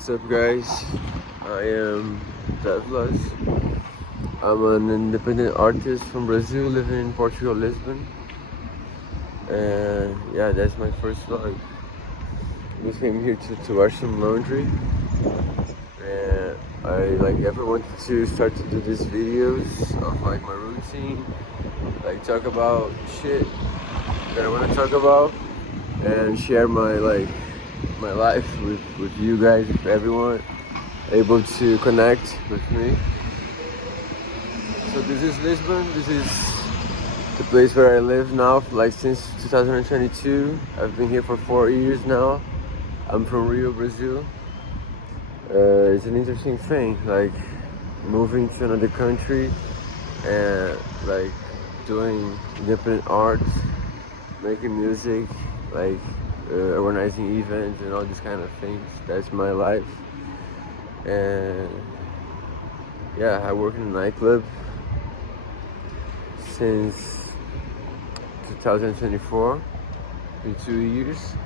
What's up, guys? I am Douglas. I'm an independent artist from Brazil, living in Portugal, Lisbon. And yeah, that's my first vlog. Just came here to wash some laundry. And I ever wanted to start to do these videos of like my routine, like talk about shit that I want to talk about, and share my my life with you guys, with everyone able to connect with me. So this is Lisbon. This is the place where I live now, like since 2022. I've been here for 4 years now. I'm from Rio, Brazil. It's an interesting thing, like moving to another country and like doing independent art, making music, like organizing events and all these kind of things. That's my life. And yeah, I work in a nightclub since 2024, in 2 years.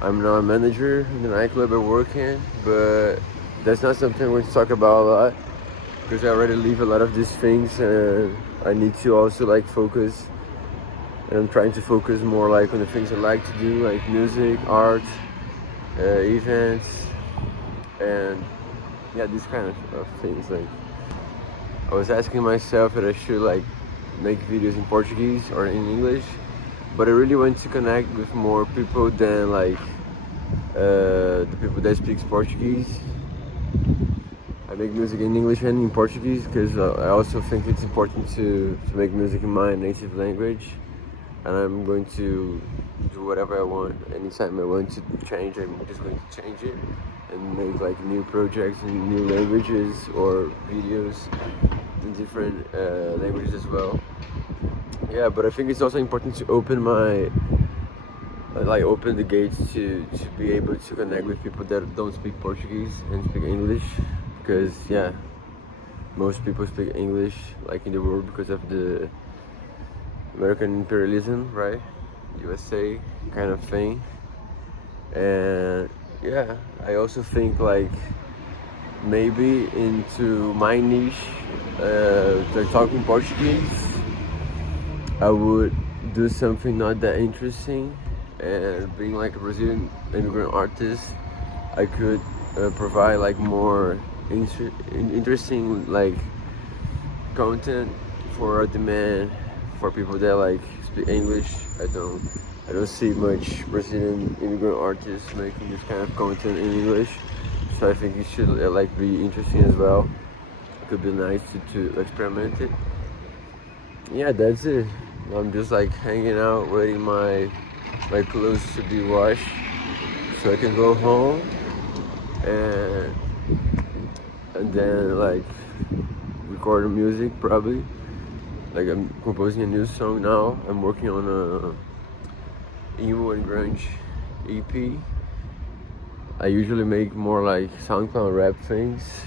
I'm now a manager in the nightclub I work in, but that's not something I'm going to talk about a lot because I already leave a lot of these things, and I need to also like focus. And I'm trying to focus more like on the things I like to do, like music, art, events, and yeah, these kind of things. Like I was asking myself that I should like make videos in Portuguese or in English, but I really want to connect with more people than like the people that speak Portuguese. I make music in English and in Portuguese because I also think it's important to make music in my native language, and I'm going to do whatever I want. Anytime I want to change, I'm just going to change it and make like new projects in new languages or videos in different languages as well. Yeah, but I think it's also important to open open the gates to be able to connect with people that don't speak Portuguese and speak English, because yeah, most people speak English like in the world because of the American imperialism, right? USA kind of thing. And yeah, I also think like maybe into my niche, like talking Portuguese, I would do something not that interesting, and being like a Brazilian immigrant artist, I could provide like more interesting like content for a demand for people that like speak English. I don't see much Brazilian immigrant artists making this kind of content in English, so I think it should like be interesting as well. It could be nice to experiment it. Yeah, that's it. I'm just like hanging out, waiting my clothes to be washed so I can go home and then like record music probably. Like I'm composing a new song now. I'm working on a emo and grunge EP. I usually make more like SoundCloud rap things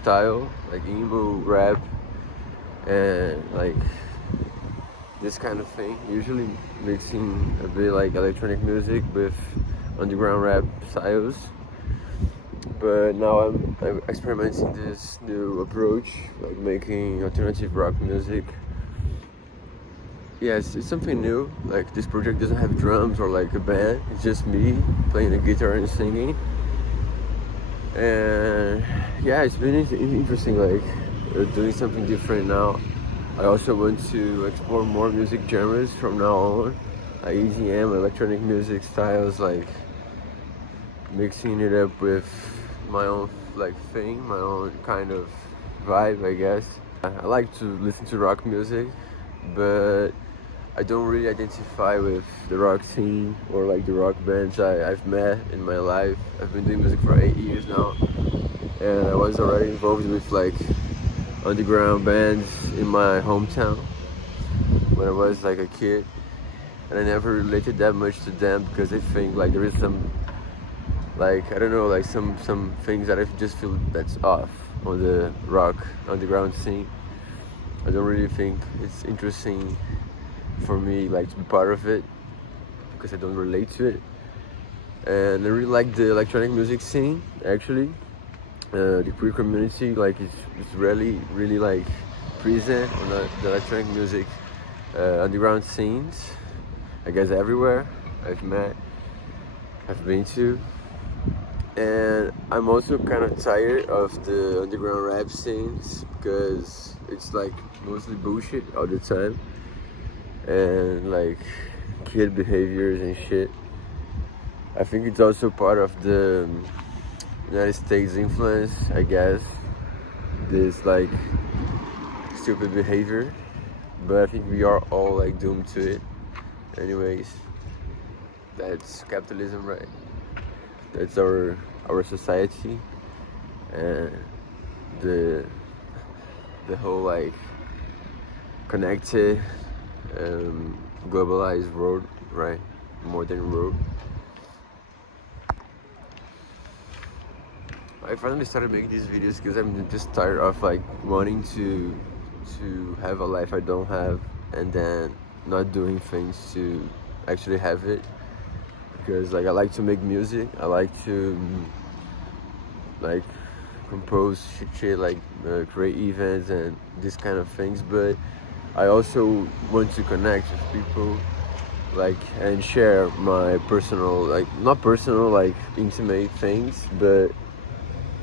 style, like emo rap and like this kind of thing, usually mixing a bit like electronic music with underground rap styles. But now I'm experimenting this new approach, like making alternative rock music. Yes, it's something new. Like this project doesn't have drums or like a band. It's just me playing the guitar and singing. And yeah, it's been interesting, like doing something different now. I also want to explore more music genres from now on, like EDM, electronic music styles, like mixing it up with my own like thing, my own kind of vibe, I guess. I like to listen to rock music, but I don't really identify with the rock scene or like the rock bands I've met in my life. I've been doing music for 8 years now, and I was already involved with like underground bands in my hometown when I was like a kid, and I never related that much to them because I think like there is some like I don't know, like some things that I just feel that's off on the rock underground scene. I don't really think it's interesting for me like to be part of it because I don't relate to it. and I really like the electronic music scene. Actually, the queer community like is really like present on the electronic music underground scenes. I guess everywhere I've been to, and I'm also kind of tired of the underground rap scenes because it's like mostly bullshit all the time and like kid behaviors and shit. I think it's also part of the United States influence, I guess, this like stupid behavior, but I think we are all like doomed to it. Anyways, that's capitalism, right? That's our society, and the the whole like connected, globalized world, right? Modern world. I finally started making these videos because I'm just tired of like wanting to have a life I don't have, and then not doing things to actually have it. Because like I like to make music, I like to like compose shit like create events and these kind of things, but I also want to connect with people like and share my personal, like not personal like intimate things, but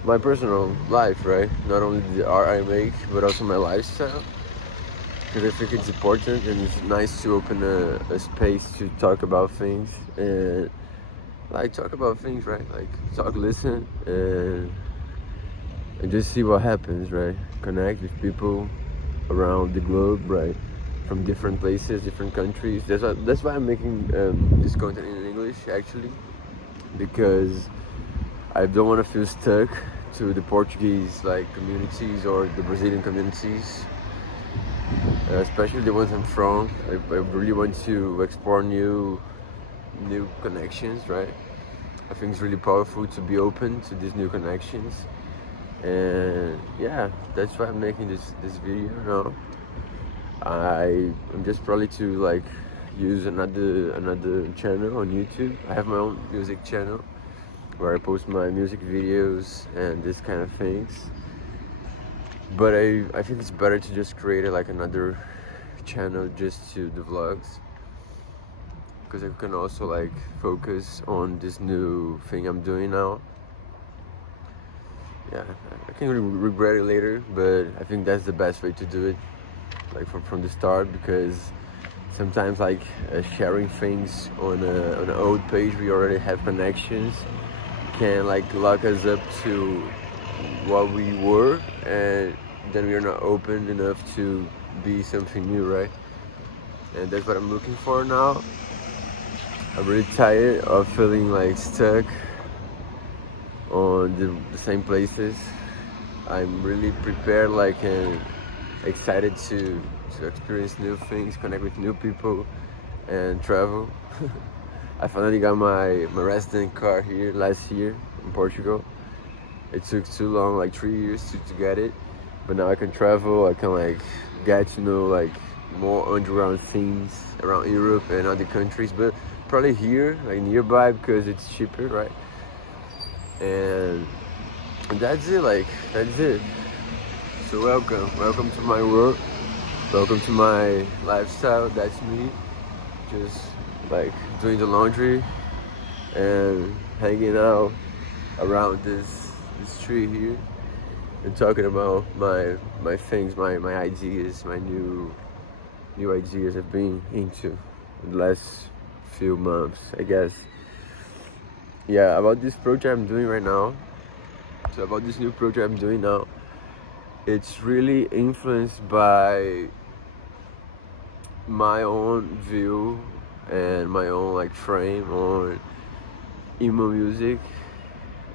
my personal life, right? Not only the art I make, but also my lifestyle. Because I think it's important and it's nice to open a space to talk about things and like talk about things, right? Like talk, listen, and just see what happens, right? Connect with people around the globe, right? From different places, different countries. That's why I'm making this content in English, actually, because I don't want to feel stuck to the Portuguese like communities or the Brazilian communities, especially the ones I'm from. I really want to explore new connections, right? I think it's really powerful to be open to these new connections, and yeah, that's why I'm making this video now. I'm just probably to like use another channel on YouTube. I have my own music channel where I post my music videos and this kind of things. But I think it's better to just create like another channel just to the vlogs, because I can also like focus on this new thing I'm doing now. Yeah, I can regret it later, but I think that's the best way to do it, like from the start, because sometimes like sharing things on an old page we already have connections can like lock us up to what we were, and then we're not open enough to be something new, right? And that's what I'm looking for now. I'm really tired of feeling like stuck on the same places. I'm really prepared, like, and excited to experience new things, connect with new people, and travel. I finally got my resident car here last year in Portugal. It took too long, like 3 years to get it, but now I can travel. I can like get to know like more underground scenes around Europe and other countries, but probably here, like nearby, because it's cheaper, right? And that's it, like that's it. So welcome to my world, welcome to my lifestyle. That's me, just like doing the laundry and hanging out around this tree here and talking about my things, my ideas, my new ideas I've been into in the last few months, I guess. Yeah, about this project I'm doing right now. So about this new project I'm doing now, it's really influenced by my own view and my own like frame on emo music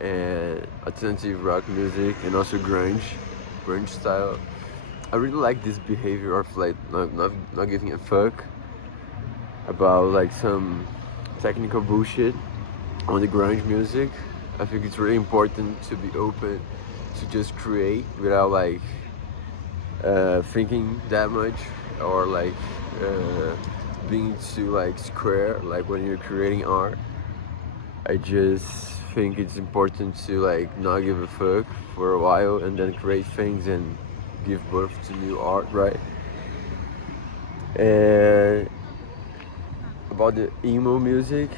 and alternative rock music and also grunge style. I really like this behavior of like not giving a fuck about like some technical bullshit on the grunge music. I think it's really important to be open to just create without like thinking that much, or like being too like square, like when you're creating art. I just think it's important to like not give a fuck for a while and then create things and give birth to new art, right? And about the emo music,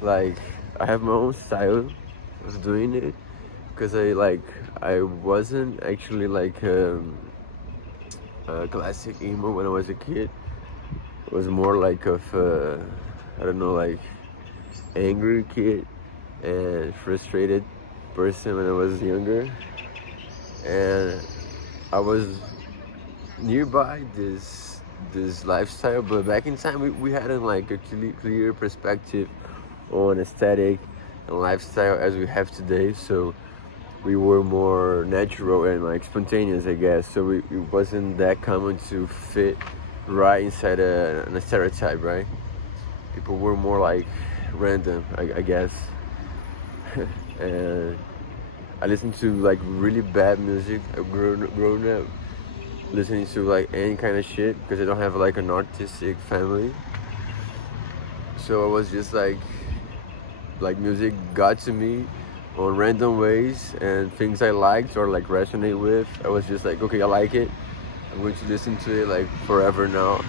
like I have my own style of doing it because I wasn't actually like a classic emo when I was a kid. It was more like of I don't know, like angry kid and frustrated person when I was younger, and I was nearby this lifestyle, but back in time we hadn't like a clear perspective on aesthetic and lifestyle as we have today. So we were more natural and like spontaneous, I guess. So it wasn't that common to fit right inside a stereotype, right? People were more like random, I guess. And I listened to like really bad music. I've grown up listening to like any kind of shit because I don't have like an artistic family. So I was just like music got to me on random ways, and things I liked or like resonate with, I was just like, okay, I like it. I'm going to listen to it like forever now.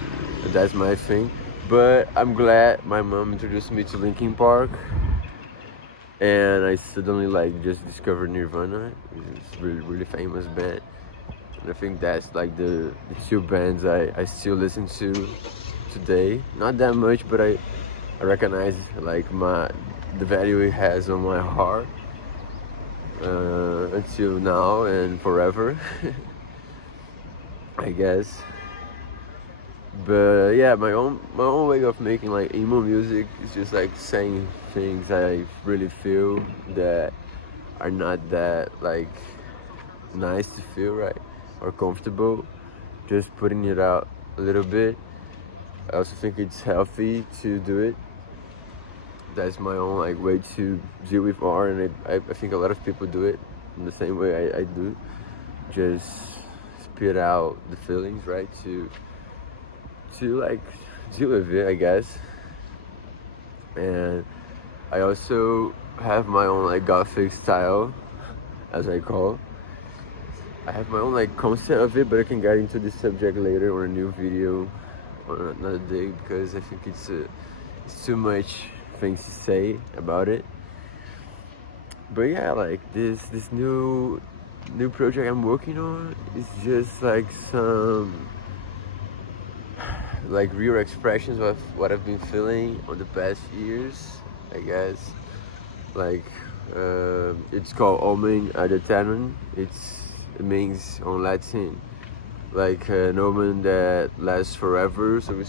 And that's my thing. But I'm glad my mom introduced me to Linkin Park, and I suddenly like just discovered Nirvana. It's a really famous band. And I think that's like the two bands I still listen to today. Not that much, but I recognize like the value it has on my heart until now and forever. I guess. But yeah, my own way of making like emo music is just like saying things I really feel that are not that like nice to feel, right, or comfortable. Just putting it out a little bit. I also think it's healthy to do it. That's my own like way to deal with art, and I think a lot of people do it in the same way I do. Just spit out the feelings, right? To like deal with it, I guess. And I also have my own like gothic style, as I call. I have my own like concept of it, but I can get into this subject later on a new video on another day because I think it's too much things to say about it. But yeah, like this new project I'm working on is just like some like real expressions of what I've been feeling on the past years, I guess. Like it's called Omen Adetanon. It means on Latin like an omen that lasts forever. So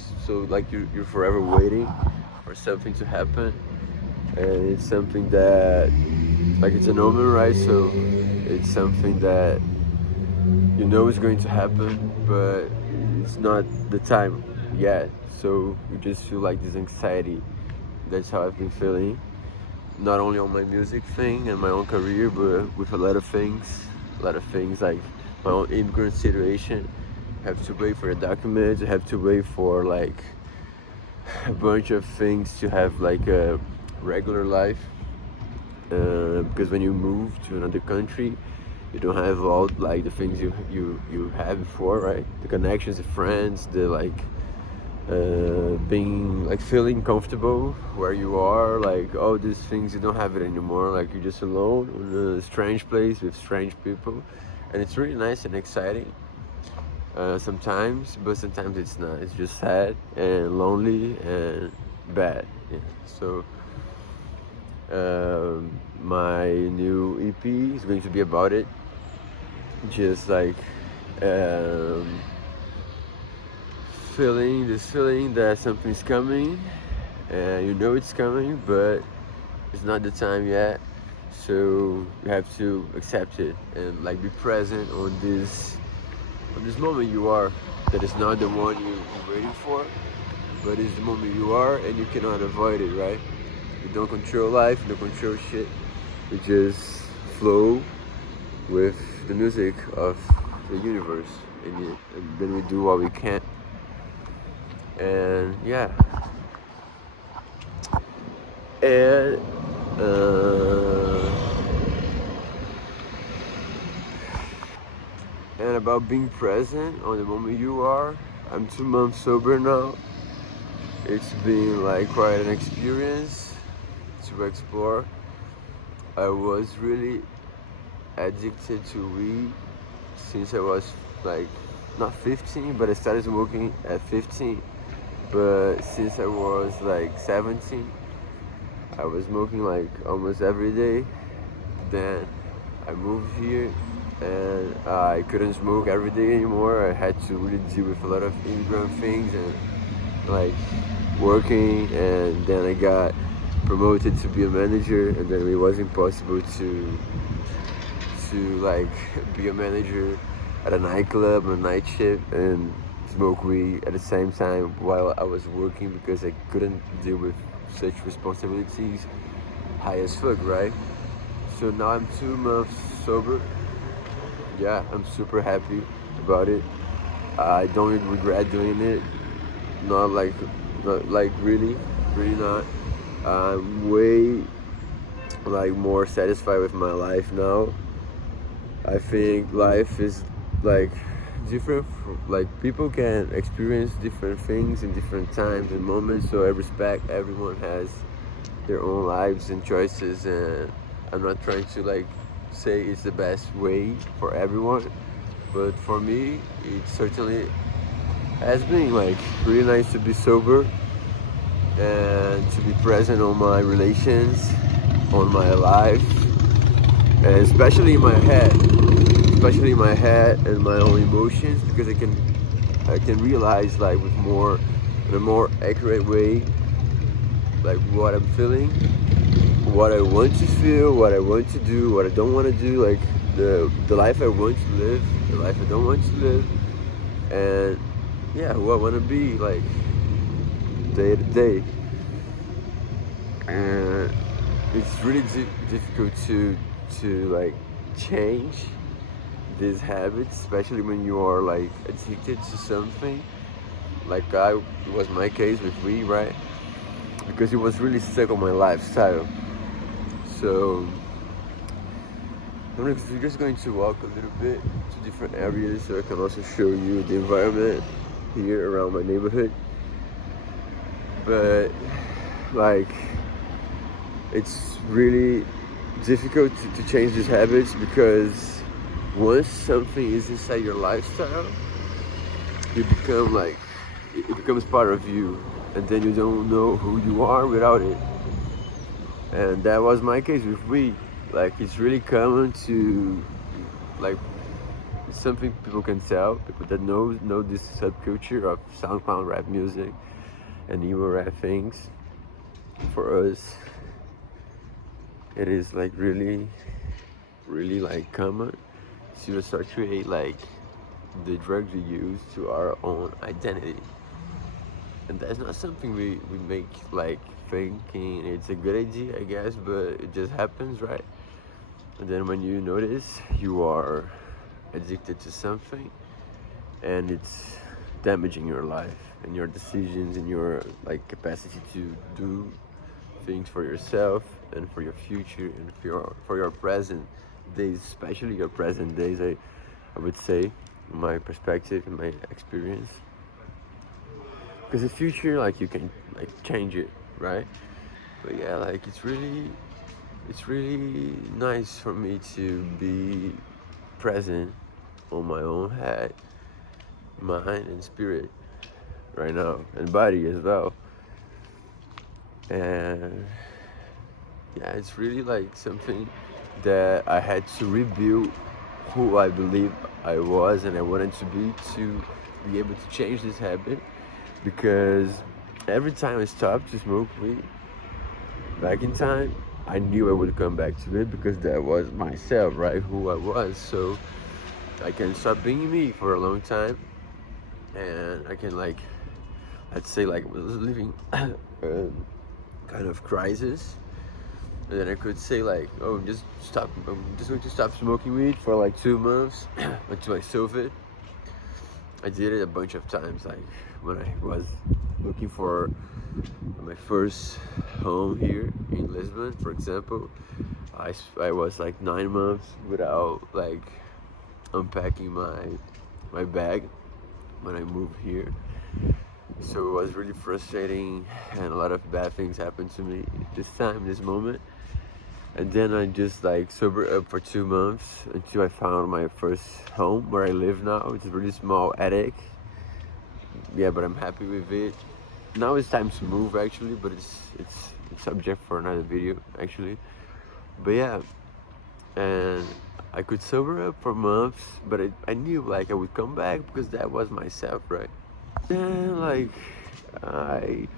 like you're forever waiting for something to happen, and it's something that like it's an omen, right? So it's something that you know is going to happen, but it's not the time yet. So you just feel like this anxiety. That's how I've been feeling, not only on my music thing and my own career, but with a lot of things like my own immigrant situation. I have to wait for a document. I have to wait for like a bunch of things to have like a regular life. Because when you move to another country, you don't have all like the things you had before, right? The connections, the friends, the like being like feeling comfortable where you are, like all these things, you don't have it anymore. Like you're just alone in a strange place with strange people, and it's really nice and exciting sometimes, but sometimes it's not. It's just sad and lonely and bad. Yeah. So my new EP is going to be about it. Just like feeling that something's coming, and you know it's coming, but it's not the time yet. So you have to accept it and like be present on this moment you are. That is not the one you're waiting for, but it's the moment you are, and you cannot avoid it, right? You don't control life, you don't control shit. You just flow with the music of the universe, and then we do what we can. And yeah, And uh, and about being present on the moment you are. I'm 2 months sober now. It's been like quite an experience to explore. I was really addicted to weed since I was like not 15, but I started smoking at 15. But since I was like 17, I was smoking like almost every day. Then I moved here and I couldn't smoke every day anymore. I had to really deal with a lot of immigrant things and like working, and then I got promoted to be a manager, and then it was impossible to like be a manager at a nightclub on a night shift and smoke weed at the same time while I was working, because I couldn't deal with such responsibilities high as fuck, right? So now I'm 2 months sober. Yeah, I'm super happy about it. I don't regret doing it. Not like, not like really, really not. I'm way like more satisfied with my life now. I think life is like different. Like people can experience different things in different times and moments. So I respect everyone has their own lives and choices, and I'm not trying to like say it's the best way for everyone. But for me, it certainly has been like really nice to be sober and to be present on my relations, on my life, and especially in my head and my own emotions, because I can realize like with more in a more accurate way like what I'm feeling, what I want to feel, what I want to do, what I don't want to do, like the life I want to live, the life I don't want to live, and yeah, who I want to be like day to day. And it's really difficult to like change these habits, especially when you are like addicted to something. Like it was my case with weed, right? Because it was really stuck on my lifestyle. So I'm just going to walk a little bit to different areas so I can also show you the environment here around my neighborhood. But like it's really difficult to change these habits, because once something is inside your lifestyle, you become like it becomes part of you, and then you don't know who you are without it. And that was my case with weed. Like it's really common to like it's something people can tell, people that know this subculture of SoundCloud rap music and emo rap things. For us, it is like really, really like common to associate like the drugs we use to our own identity. And that's not something we make like thinking it's a good idea, I guess, but it just happens, right? And then when you notice you are addicted to something and it's damaging your life and your decisions and your like capacity to do things for yourself and for your future and for your present days, especially your present days, I would say, in my perspective, in my experience. Because the future, like you can like change it, right? But yeah, like it's really nice for me to be present on my own head, mind, and spirit right now, and body as well. And yeah, it's really like something that I had to rebuild who I believe I was and I wanted to be able to change this habit, because every time I stopped to smoke weed back in time, I knew I would come back to it, because that was myself, right? Who I was. So I can stop being me for a long time, and I can like, let's say like I was living kind of crisis, and then I could say like, oh, I'm just going to stop smoking weed for like 2 months until I solve it. I did it a bunch of times, like when I was looking for my first home here in Lisbon, for example. I was like 9 months without like unpacking my bag when I moved here. So it was really frustrating, and a lot of bad things happened to me this time, this moment. And then I just like sobered up for 2 months until I found my first home where I live now. It's a really small attic. Yeah, but I'm happy with it. Now it's time to move actually, but it's subject for another video actually. But yeah, and I could sober up for months, but I knew like I would come back because that was myself, right? And like I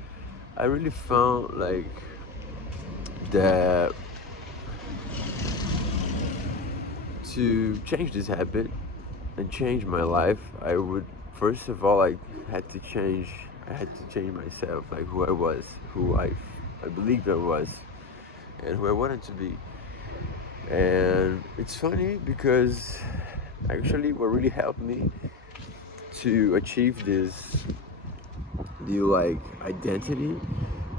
I really found like that to change this habit and change my life, I would first of all had to change. I had to change myself, like who I was, who I believed I was, and who I wanted to be. And it's funny because actually, what really helped me to achieve this new like identity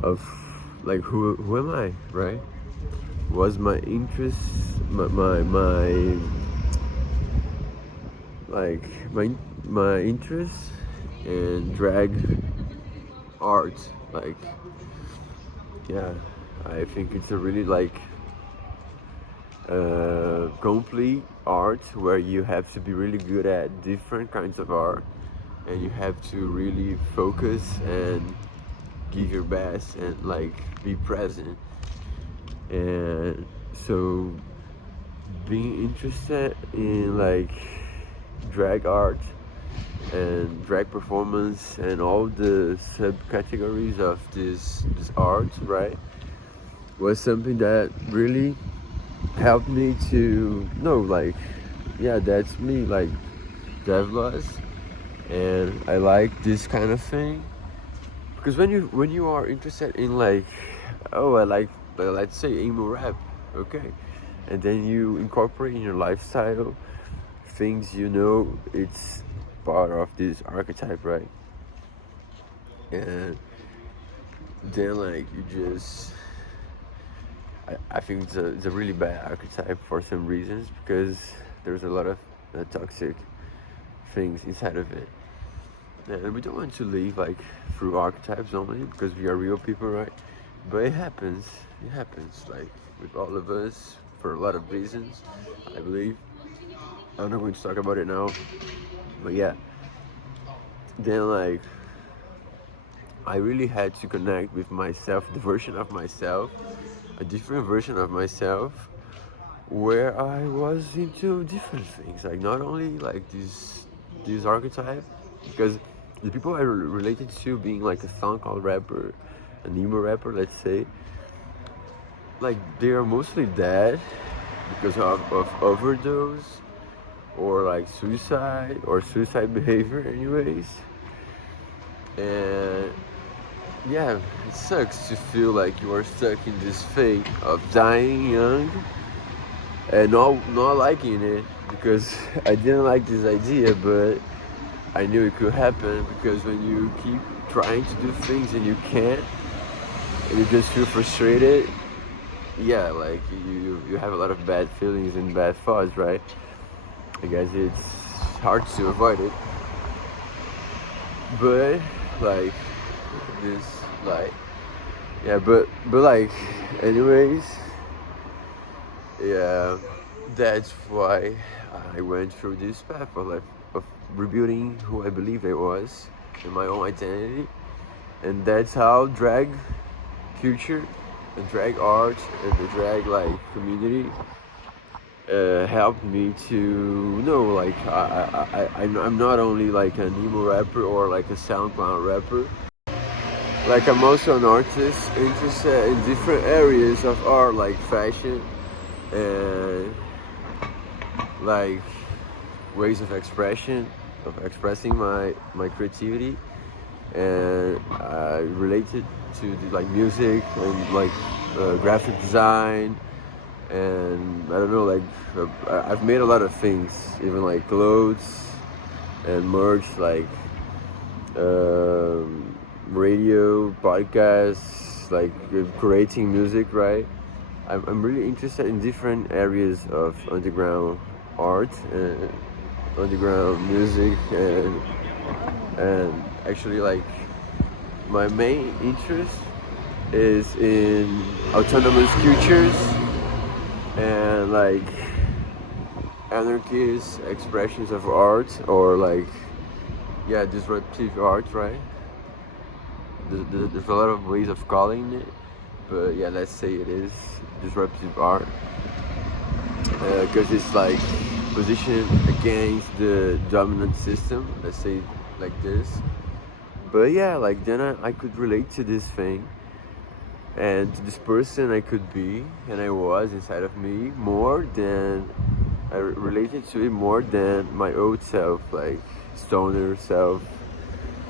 of like who am I, right? Was my interest, my like my interest in drag art. Like, yeah, I think it's a really like complete art where you have to be really good at different kinds of art, and you have to really focus and give your best and like be present. And so being interested in like drag art and drag performance and all the subcategories of this art, right, was something that really helped me to know like, yeah, that's me, like Devlas, and I like this kind of thing. Because when you are interested in like, oh, I like, let's say emo rap, okay, and then you incorporate in your lifestyle things, you know, it's part of this archetype, right? And then like you just, I think it's a really bad archetype for some reasons, because there's a lot of toxic things inside of it, and we don't want to live like through archetypes only because we are real people, right? But it happens like with all of us for a lot of reasons, I believe. I'm not going to talk about it now, but yeah, then like I really had to connect with myself, the version of myself, a different version of myself, where I was into different things, like not only like this archetype, because the people I related to being like a SoundCloud rapper, an emo rapper, let's say, like they are mostly dead because of overdose or like suicide or suicide behavior anyways. And yeah, it sucks to feel like you are stuck in this fate of dying young and not liking it, because I didn't like this idea, but I knew it could happen, because when you keep trying to do things and you can't, and you just feel frustrated, yeah, like you have a lot of bad feelings and bad thoughts, right? I guess it's hard to avoid it, but like this, like, yeah, but like, anyways, yeah, that's why I went through this path of like of rebuilding who I believed I was and my own identity, and that's how drag culture and drag art and the drag like community helped me to know like I'm not only like an emo rapper or like a SoundCloud rapper. Like I'm also an artist interested in different areas of art, like fashion and like ways of expression, of expressing my creativity, and related to the, like music and like graphic design, and I don't know, like I've made a lot of things, even like clothes and merch, like radio, podcasts, like creating music, right? I'm really interested in different areas of underground art and underground music, and actually like my main interest is in autonomous futures and like anarchist expressions of art, or like, yeah, disruptive art, right? There's a lot of ways of calling it, but yeah, let's say it is disruptive art, because it's like positioned against the dominant system, let's say like this. But yeah, like then I could relate to this thing and to this person I could be and I was inside of me more than I related to it more than my old self, like stoner self,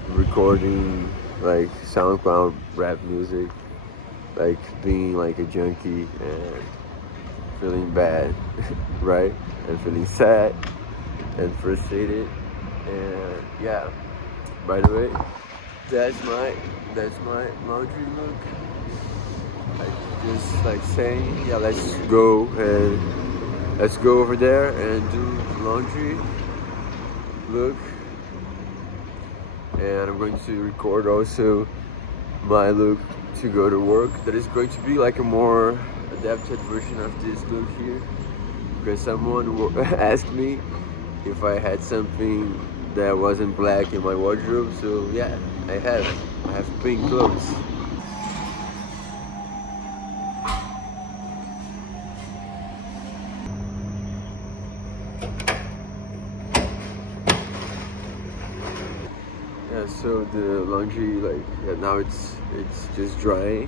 recording like SoundCloud rap music, like being like a junkie and feeling bad, right? And feeling sad and frustrated. And yeah, by the way, that's my laundry look. Like just like saying, yeah, let's go over there and do laundry look. And I'm going to record also my look to go to work. That is going to be like a more adapted version of this look here, because someone asked me if I had something that wasn't black in my wardrobe. So yeah, I have pink clothes. Yeah, so the laundry, like, yeah, now it's just drying.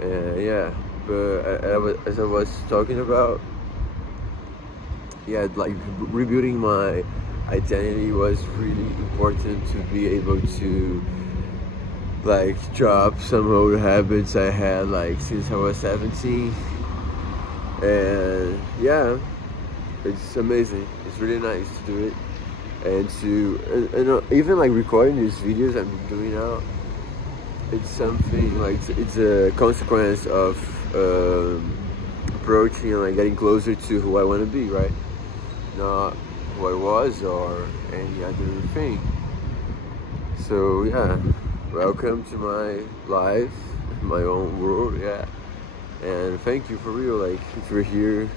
Yeah, but as I was talking about, yeah, like rebuilding my identity was really important to be able to like drop some old habits I had like since I was 17. And yeah, it's amazing. It's really nice to do it, and to even like recording these videos I'm doing now. It's something like it's a consequence of approaching and like getting closer to who I want to be, right? Not who I was or any other thing. So yeah, welcome to my life, my own world, yeah. And thank you for real. Like if you're here,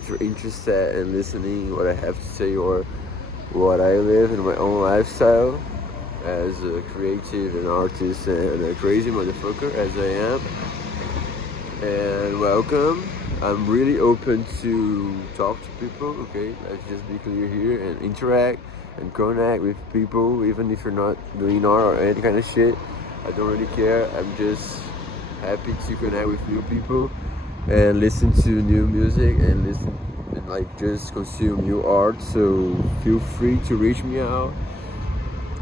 if you're interested in listening what I have to say or what I live in my own lifestyle as a creative and artist and a crazy motherfucker as I am. And welcome. I'm really open to talk to people, okay? Let's just be clear here and interact and connect with people, even if you're not doing art or any kind of shit. I don't really care. I'm just happy to connect with new people and listen to new music and listen and like just consume new art. So feel free to reach me out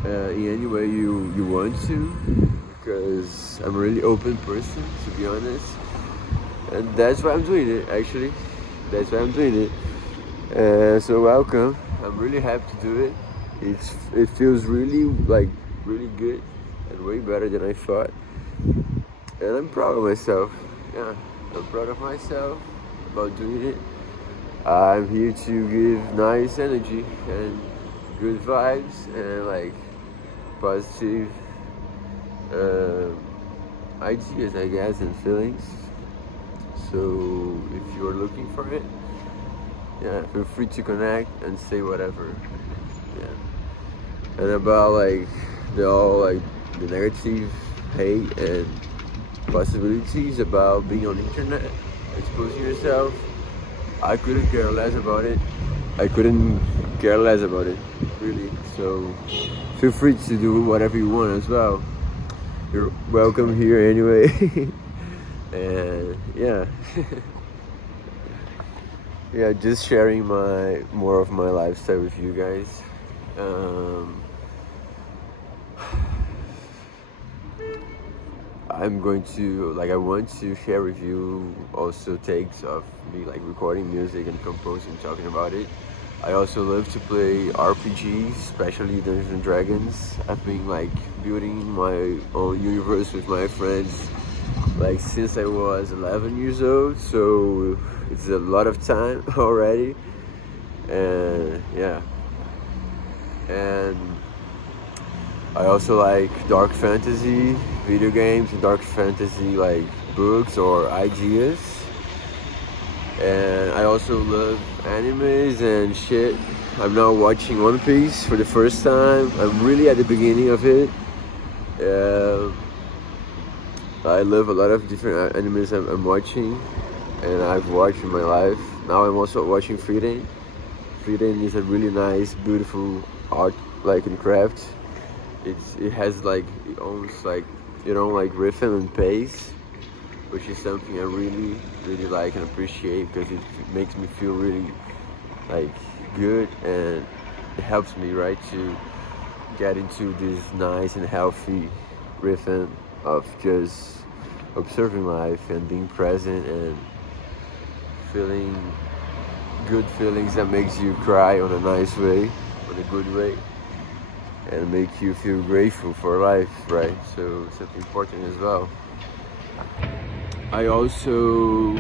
in any way you want to, because I'm a really open person, to be honest. And that's why I'm doing it, actually. That's why I'm doing it. So welcome. I'm really happy to do it. It feels really like really good and way better than I thought. And I'm proud of myself. Yeah, I'm proud of myself about doing it. I'm here to give nice energy and good vibes and like positive ideas, I guess, and feelings. So if you're looking for it, yeah, feel free to connect and say whatever. Yeah. And about like the negative hate and possibilities about being on the internet, exposing yourself, I couldn't care less about it. Really. So feel free to do whatever you want as well. You're welcome here anyway. And yeah. Yeah, just sharing more of my lifestyle with you guys. I want to share with you also takes of me like recording music and composing, talking about it. I also love to play RPGs, especially Dungeons and Dragons. I've been like building my own universe with my friends like since I was 11 years old, so it's a lot of time already. And yeah, and I also like dark fantasy video games and dark fantasy like books or ideas. And I also love animes and shit. I'm now watching One Piece for the first time. I'm really at the beginning of it. Uh, I love a lot of different animes I'm watching, and I've watched in my life. Now I'm also watching Frieren. Frieren is a really nice, beautiful art, like in craft. It has like it owns like like rhythm and pace, which is something I really like and appreciate because it makes me feel really like good, and it helps me right to get into this nice and healthy rhythm of just observing life and being present and feeling good feelings that makes you cry on a nice way, on a good way, and make you feel grateful for life, right? So something important as well. I also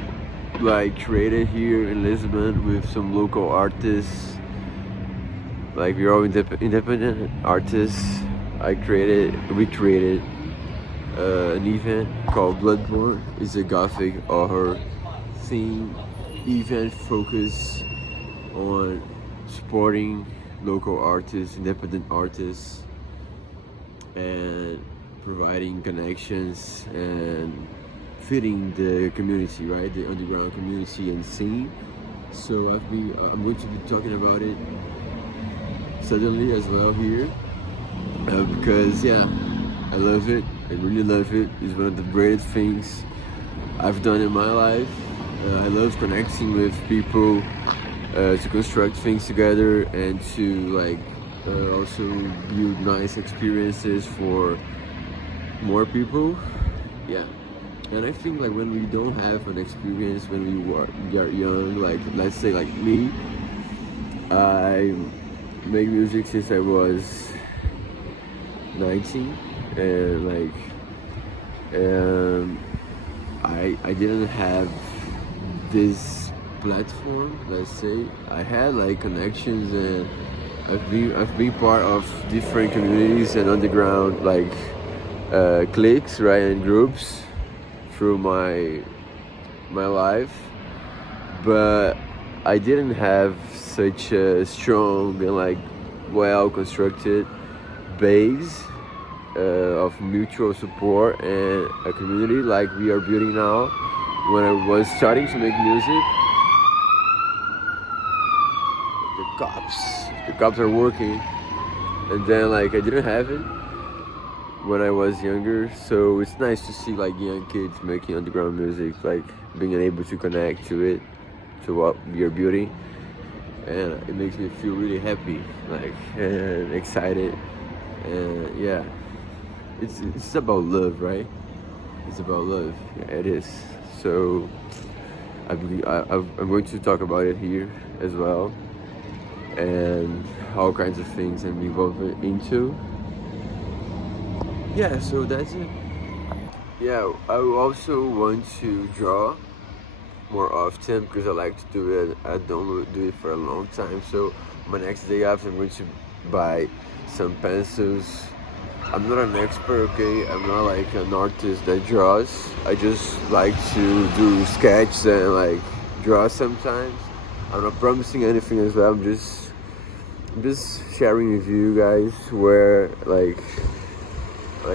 like created here in Lisbon with some local artists. Like we're all independent artists. We created an event called Bloodborne. It's a gothic horror theme event focused on supporting local artists, independent artists, and providing connections and fitting the community, right? The underground community and scene. So I'm going to be talking about it suddenly as well here, because yeah, I love it. I really love it. It's one of the greatest things I've done in my life. I love connecting with people to construct things together and to like also build nice experiences for more people. Yeah. And I think like when we don't have an experience when we are young, like let's say like me, I make music since I was 19, and like I didn't have this platform. Let's say I had like connections, and I've been part of different communities and underground like cliques, right, and groups through my life, but I didn't have such a strong and like well constructed base of mutual support and a community like we are building now. When I was starting to make music, the cops are working, and then like I didn't have it when I was younger. So it's nice to see like young kids making underground music, like being able to connect to it, to what we are building, and it makes me feel really happy, like and excited, and yeah, it's about love, right? It's about love. Yeah, it is. So I'm going to talk about it here as well, and all kinds of things I'm involved into. Yeah, so that's it. Yeah, I also want to draw more often because I like to do it. I don't do it for a long time. So my next day after, I'm going to buy some pencils. I'm not an expert, okay? I'm not like an artist that draws. I just like to do sketches and like draw sometimes. I'm not promising anything as well. I'm just sharing with you guys where like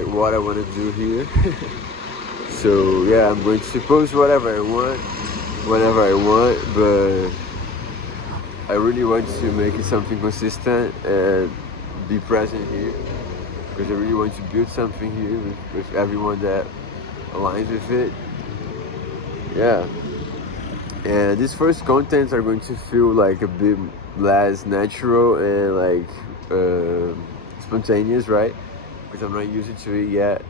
what I want to do here. So yeah, I'm going to post whatever I want, whenever I want, but I really want to make it something consistent and be present here, because I really want to build something here with everyone that aligns with it. Yeah, and these first contents are going to feel like a bit less natural and like spontaneous, right? Because I'm not used to it yet,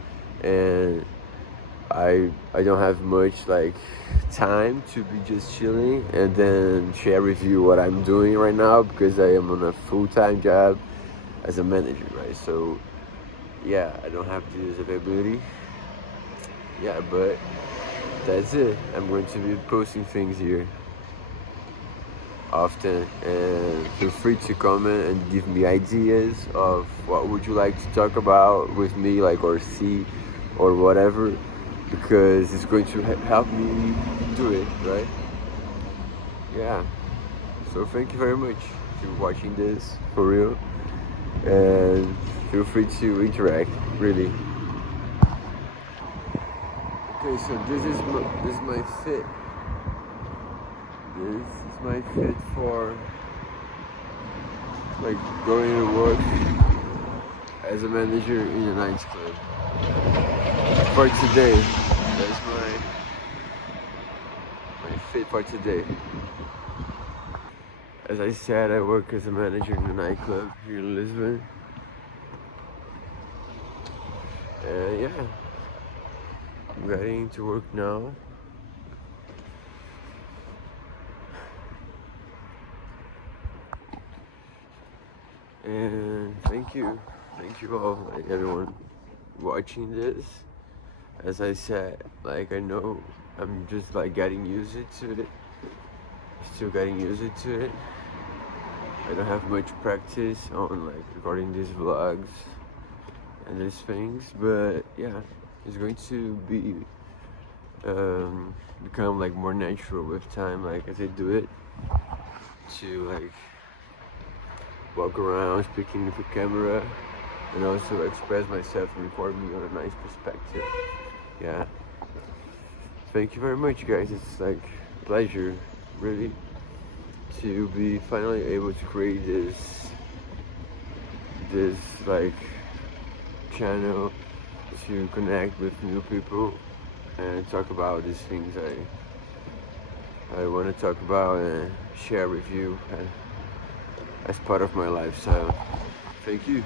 and I don't have much like time to be just chilling and then share with you what I'm doing right now, because I am on a full-time job as a manager, right? So yeah, I don't have this availability. Yeah, but that's it. I'm going to be posting things here often, and feel free to comment and give me ideas of what would you like to talk about with me, like, or see, or whatever, because it's going to help me do it, right? Yeah, so thank you very much for watching this, for real, and feel free to interact, really. Okay, so this is my fit. This is my fit for like going to work as a manager in a nightclub. For today, that's my fit for today. As I said, I work as a manager in a nightclub here in Lisbon. And yeah, I'm getting to work now. And thank you all, like everyone watching this. As I said, like, I know I'm just like getting used to it, still getting used to it. I don't have much practice on like recording these vlogs and these things, but yeah, it's going to be become like more natural with time, like as I do it, to like walk around speaking with the camera and also express myself and record me on a nice perspective. Yeah, thank you very much, guys. It's like a pleasure, really, to be finally able to create this like channel to connect with new people and talk about these things I want to talk about and share with you as part of my lifestyle. Thank you.